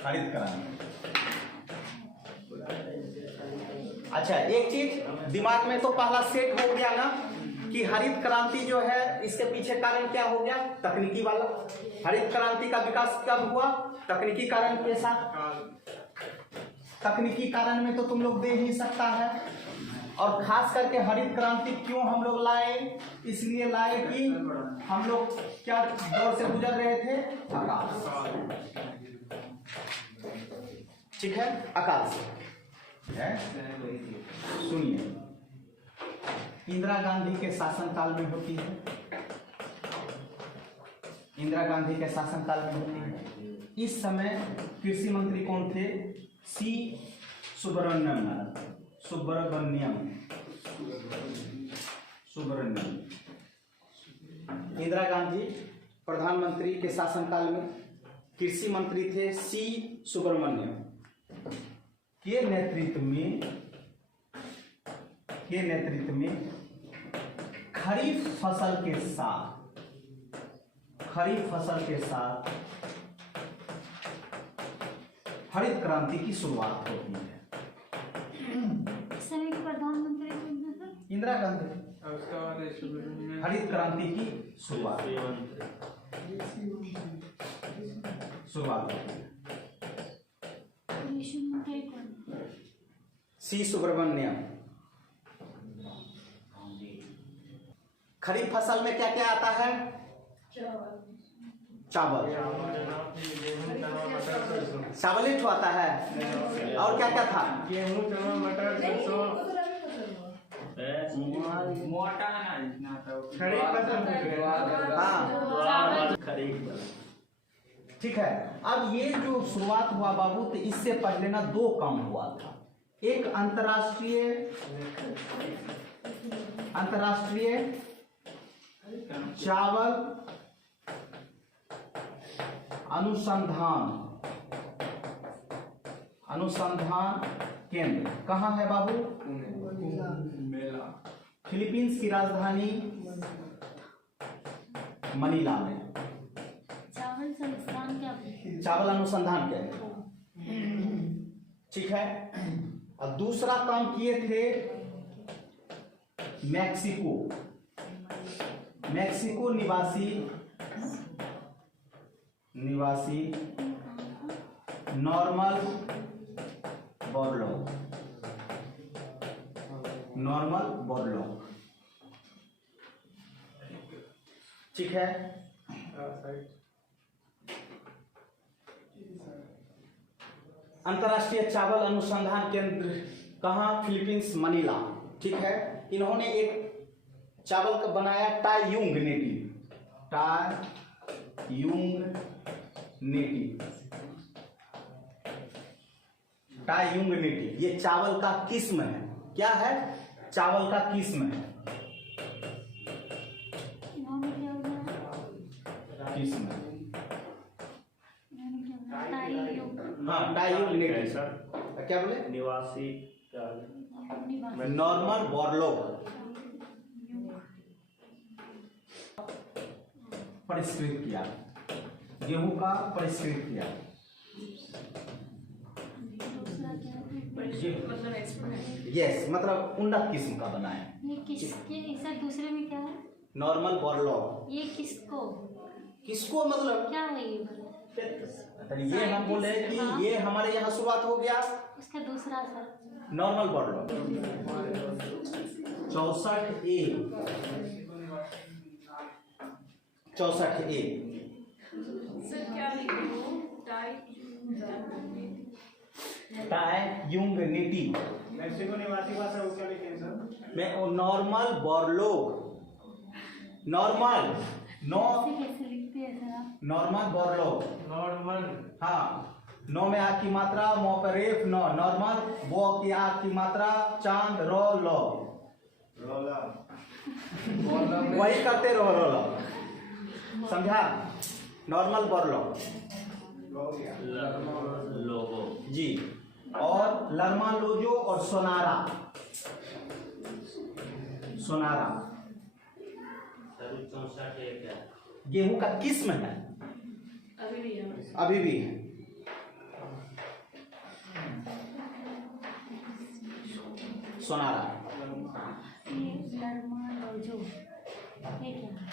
हरित क्रांति। अच्छा, एक चीज दिमाग में तो पहला सेट हो गया ना कि हरित क्रांति जो है इसके पीछे कारण क्या हो गया, तकनीकी वाला। हरित क्रांति का विकास कब हुआ, तकनीकी कारण के साथ। तकनीकी कारण में तो तुम लोग दे ही सकता है। और खास करके हरित क्रांति क्यों हम लोग लाए, इसलिए लाए कि हम लोग क्या दौर से गुजर रहे थे, अकाल। ठीक है, अकाल से है। सुनिए, इंदिरा गांधी के शासनकाल में होती है, इंदिरा गांधी के शासनकाल में होती है। इस समय कृषि मंत्री कौन थे, सी सुब्रमण्यम। इंदिरा गांधी प्रधानमंत्री के शासनकाल में कृषि मंत्री थे सी सुब्रमण्यम के नेतृत्व में खरीफ फसल के साथ हरित क्रांति की शुरुआत होती है। प्रधानमंत्री इंदिरा गांधी। हरित क्रांति की शुरुआत होती है। सी सुब्रमण्यम। खरीफ फसल में क्या क्या आता है, चावल ही तो आता है। और क्या क्या था, गेहूं, चना, मटर, सरसों, ठीक है। अब ये जो शुरुआत हुआ बाबू, तो इससे पहले ना दो काम हुआ था। एक अंतर्राष्ट्रीय चावल अनुसंधान केंद्र कहाँ है बाबू, फिलीपींस की राजधानी मनीला में। चावल अनुसंधान केंद्र, ठीक है। और दूसरा काम किए थे मैक्सिको निवासी नॉर्मन बोरलॉग, ठीक है। अंतर्राष्ट्रीय चावल अनुसंधान केंद्र कहाँ, फिलीपींस मनीला, ठीक है। इन्होंने एक चावल का बनाया टाईयुंग नेटिव। ये चावल का किस्म है, क्या है, चावल का किस्म है, हाँ टाईयुंग नेटिव। सर क्या बोले, निवासी नॉर्मन बोरलॉग परिष्कृत किया, गेहूं का परिष्कृत किया। यस, मतलब उन्नत किस्म का बनाया। ये दूसरे में क्या है, नॉर्मल बोरलॉग। ये किसको मतलब क्या है ये हम बोले कि ये हमारे यहाँ शुरुआत हो गया। उसका दूसरा सर नॉर्मल बोरलॉग 64A टाईयुंग नेटिव। मैक्सिको निवासी भाषा वो क्या लिखे हैं सर, मैं नॉर्मल बोरलॉग, नॉर्मल बोरलॉग, हाँ, नौ में आ की मात्रा, मो पर रेफ नौ, नॉर्मल, वो की आ की मात्रा, चांद रो लो, वही करते रहो रोला, समझा। नॉर्मल बोरलॉग जी, और लर्मा लोजो और सोनारा गेहूं का किस्म है, अभी भी है। सोनारा, ये लरमा लोजो, ये क्या है?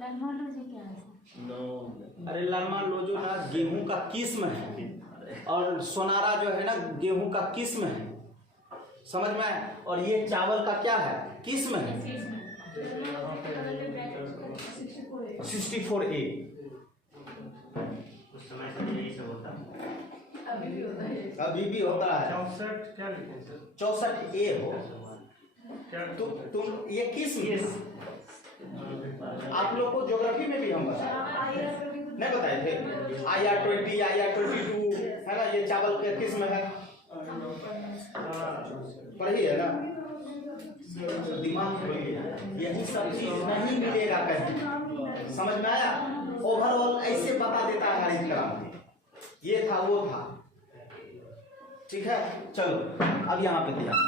लरमा लोजो क्या है सर? अरे लरमा लोजो ना गेहूं का किस्म है, और सोनारा जो है ना गेहूं का किस्म है, समझ में आया? और ये चावल का क्या है? किस्म है 64A। उस समय से यही सब होता अभी भी होता है। 64 क्या लिखे सर? 64A हो क्या तुम ये किस्म, आप लोग को ज्योग्राफी में भी हम बताए नहीं बताए थे? IR20 IR22 है ना, ये चावल के किस्म है, पढ़ी है ना? दिमाग खोलिए, यही सब चीज नहीं मिलेगा कहीं, समझ में आया? ओवरऑल ऐसे बता देता है हरित क्रांति, ये था वो था, ठीक है। चलो अब यहाँ पे ध्यान,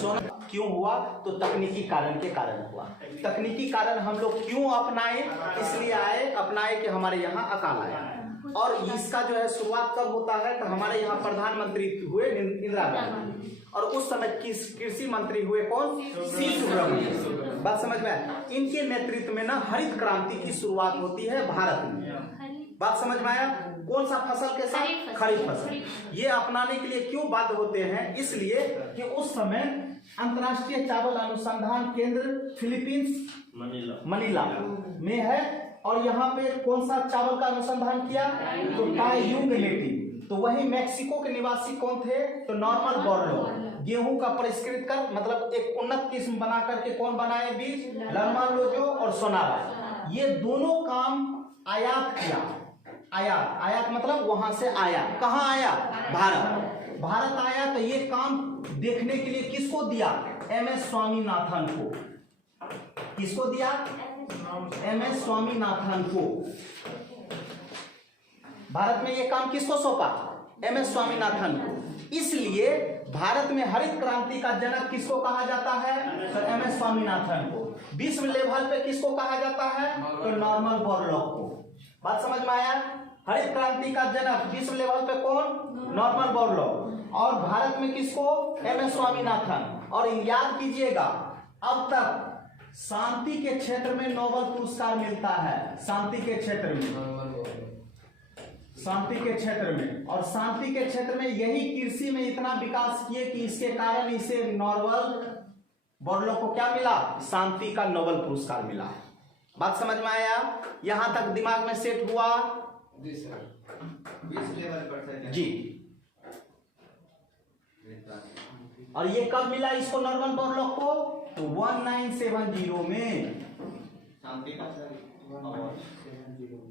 सोना क्यों हुआ? तो तकनीकी कारण के कारण हुआ। तकनीकी कारण हम लोग क्यों अपनाए? इसलिए अपनाए कि हमारे यहाँ अकाल आया, और इसका जो है शुरुआत कब होता है? तो हमारे यहाँ प्रधानमंत्री हुए इंदिरा गांधी, और उस समय कृषि मंत्री हुए कौन? सी सुब्रमण्यम। बात समझ में आया? इनके नेतृत्व में ना हरित क्रांति की शुरुआत होती है भारत में। बात समझ में आया? कौन सा फसल के साथ? खरीफ फसल। ये अपनाने के लिए क्यों बाध्य होते हैं? इसलिए कि उस समय अंतर्राष्ट्रीय चावल अनुसंधान केंद्र फिलीपींस मनीला में है, और यहाँ पे कौन सा चावल का अनुसंधान किया? तो टाईयूंग लेटी। तो वही मैक्सिको के निवासी कौन थे? तो नॉर्मन बोरलॉग। गेहूं का परिष्कृत कर मतलब एक उन्नत किस्म बना करके कौन बनाए बीज? लरमा लोजो और सोनारा। ये दोनों काम आयात किया। आयात मतलब वहां से आया। कहाँ आया? भारत आया। तो ये काम देखने के लिए किसको दिया? MS स्वामीनाथन को। किसको दिया? MS स्वामीनाथन को। भारत में ये काम किसको सौंपा? MS स्वामीनाथन को। इसलिए भारत में हरित क्रांति का जनक किसको कहा जाता है? तो MS स्वामीनाथन को। विश्व लेवल पे किसको कहा जाता है? तो नॉर्मन बोरलॉग को। बात समझ में आया? हरित क्रांति का जनक विश्व लेवल पे कौन? Norman Borlaug. और भारत में किसको? MS स्वामीनाथन। और याद कीजिएगा, अब तक शांति के क्षेत्र में नोबेल पुरस्कार मिलता है। शांति के क्षेत्र में, शांति के क्षेत्र में, और शांति के क्षेत्र में यही कृषि में इतना विकास किए कि इसके कारण इसे नोबेल बोरलॉग को क्या मिला? शांति का नोबेल पुरस्कार मिला। बात समझ में आया? यहां तक दिमाग में सेट हुआ जी। और ये कब मिला इसको नॉर्मन बोरलॉग को? तो 1970 में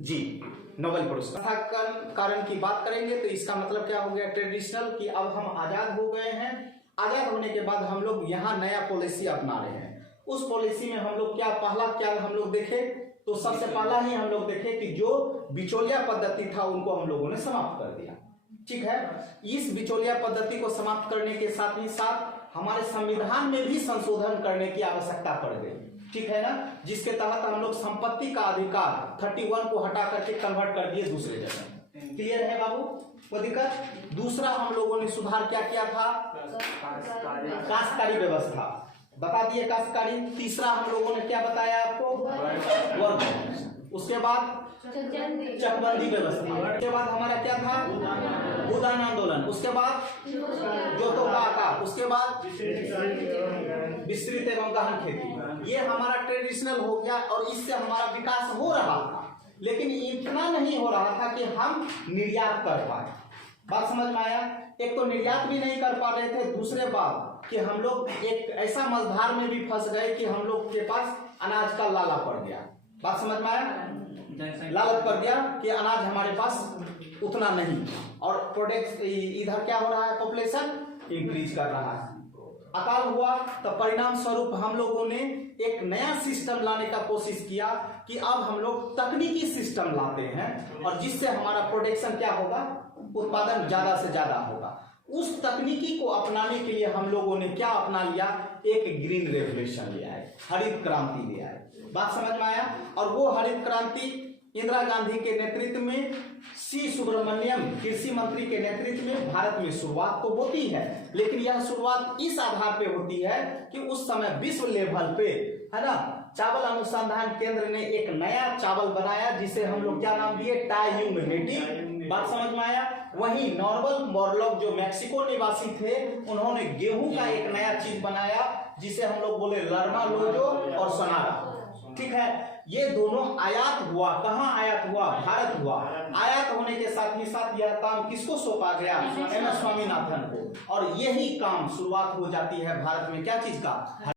जी नोबेल पुरस्कार। कारण की बात करेंगे तो इसका मतलब क्या हो गया? ट्रेडिशनल, कि अब हम आजाद हो गए हैं। आजाद होने के बाद हम लोग यहाँ नया पॉलिसी अपना रहे हैं। उस पॉलिसी में हम लोग क्या हम लोग देखे? तो सबसे पहला ही हम लोग देखे कि जो बिचौलिया पद्धति था उनको हम लोगों ने समाप्त कर दिया। ठीक है, इस बिचौलिया पद्धति को समाप्त करने के साथ ही साथ हमारे संविधान में भी संशोधन करने की आवश्यकता पड़ गई। ठीक है ना, जिसके तहत हम लोग संपत्ति का अधिकार 31 को हटा करके कन्वर्ट कर दिए दूसरे जगह। क्लियर है बाबू? कोई दिक्कत? दूसरा हम लोगों ने सुधार क्या किया था? काश्तकारी व्यवस्था बता दिए, काश्तकारी। तीसरा हम लोगों ने क्या बताया आपको? वर्ग। उसके बाद चकबंदी व्यवस्था। उसके बाद हमारा क्या था? भूदान आंदोलन। उसके बाद जोतोका। उसके बाद विस्तृत एवं गहन खेती। ये हमारा ट्रेडिशनल हो गया, और इससे हमारा विकास हो रहा था, लेकिन इतना नहीं हो रहा था कि हम निर्यात कर पाए। बात समझ में आया? एक तो निर्यात भी नहीं कर पा रहे थे, दूसरे बात कि हम लोग एक ऐसा मझधार में भी फंस गए कि हम लोग के पास अनाज का लाला पड़ गया। बात समझ में आया? लालच पड़ गया कि अनाज हमारे पास उतना नहीं, और प्रोडक्ट इधर क्या हो रहा है? पॉपुलेशन इंक्रीज कर रहा है। अकाल हुआ तो परिणाम स्वरूप हम लोगों ने एक नया सिस्टम लाने का कोशिश किया कि अब हम लोग तकनीकी सिस्टम लाते हैं, और जिससे हमारा प्रोडक्शन क्या होगा? उत्पादन ज्यादा से ज्यादा होगा। उस तकनीकी को अपनाने के लिए हम लोगों ने क्या अपना लिया? एक ग्रीन रेवोल्यूशन ले आए, हरित क्रांति ले आए। बात समझ में आया। और वो हरित क्रांति इंदिरा गांधी के नेतृत्व में, सी सुब्रमण्यम कृषि मंत्री के नेतृत्व में भारत में शुरुआत तो होती है, लेकिन यह शुरुआत इस आधार पे होती है कि उस समय विश्व लेवल पे, है ना, चावल अनुसंधान केंद्र ने एक नया चावल बनाया जिसे हम लोग क्या नाम दिए, टाइयूमेटिक। बात समझ में आया। वहीं नॉर्मल बोरलॉग जो मैक्सिको निवासी थे, उन्होंने गेहूं का एक नया चीज बनाया जिसे हम लोग बोले लर्मा लोजो और सोनारा। ठीक है, ये दोनों आयात हुआ। कहां आयात हुआ? भारत हुआ। आयात होने के साथ ही साथ यह काम किसको सौंपा गया? एम एस स्वामीनाथन को। और यही काम शुरुआत हो जाती है भारत में क्या चीज का?